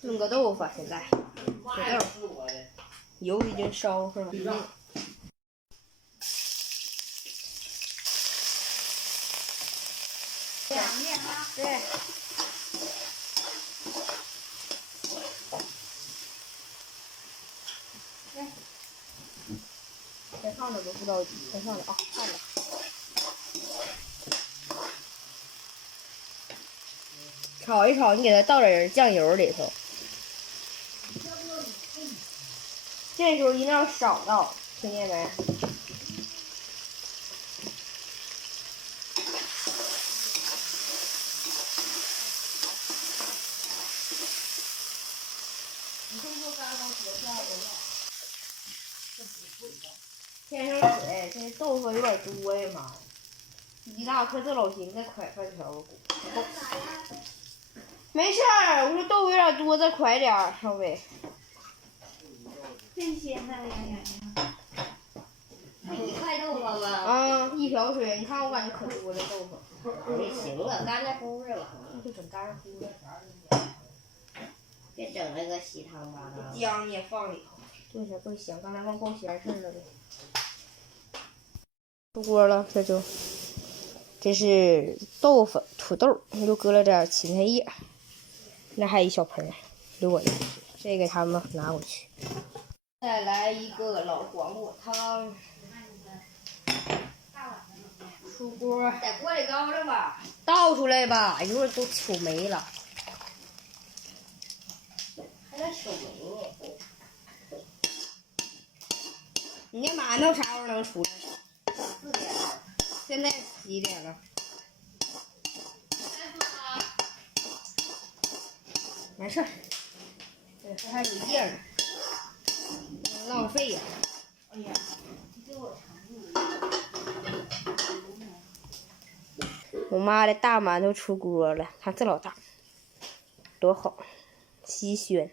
炖个豆腐，现在土豆，油已经烧上了。两面啊？对。再放点吧，不着急，再放点啊，放点。炒一炒，你给它倒点酱油里头。这时候一定要少倒，听见没？添上水，这豆腐有点多呀妈！一大颗这老行，再㧟半条不够。没事儿，我说豆腐有点多，再㧟点儿稍微。这些呢，洋洋。一块豆腐吧。啊，一瓢水，你看我感觉可多了豆腐。也行了，干在乎着了。那就整干乎了。别整那个稀汤巴的。姜也放里头，就是更香。刚才忘报咸事了呗。出锅了，这是豆腐、土豆，又搁了点芹菜叶，那还有一小盆留我的，这个他们拿过去。再来一个老黄瓜汤，出锅，在锅里高着吧，倒出来吧，一会儿都糗没了。还能糗没呢？你那馒头啥时候能出来4点了。现在几点了？没事儿，这还有叶呢，浪费呀。哎呀，你给我我妈的大馒头出锅了，看这老大，多好，稀鲜。